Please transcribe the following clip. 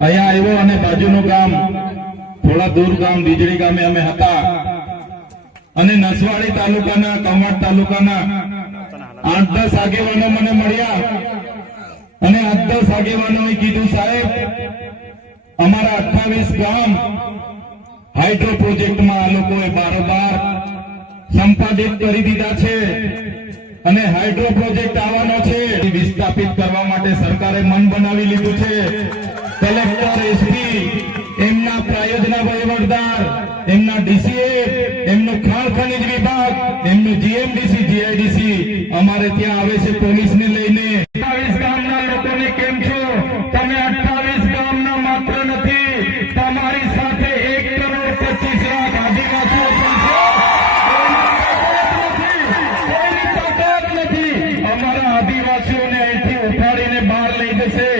અહીંયા આવ્યો અને બાજુનું ગામ થોડા દૂર ગામ બીજળી ગામે અમે હતા અને નસવાડી તાલુકાના કવાંટ તાલુકાના 8-10 આગેવાનો મને મળ્યા અને 8-10 આગેવાનોએ કીધું, સાહેબ અમારા 28 ગામ હાઇડ્રો પ્રોજેક્ટમાં આ લોકોએ બારોબાર સંપાદિત કરી દીધા છે અને હાઇડ્રો પ્રોજેક્ટ આવવાનો છે, વિસ્થાપિત કરવા માટે સરકારે મન બનાવી લીધું છે। કલેક્ટર, એસપી, એમના પ્રાયોજના વહીવટદાર, એમના ડીસીએ, એમનું ખાણ ખનીજ વિભાગ, એમનું જીએમડીસી, જીઆઈડીસી અમારે ત્યાં આવે છે પોલીસને લઈને। 28 ગામના લોકોને કેમ છો? તમે 28 ગામના માત્ર નથી, તમારી સાથે 1,25,00,000 આદિવાસીઓ પણ છે। અમારા આદિવાસીઓને અહીંથી ઉઠાડીને બહાર લઈ જશે।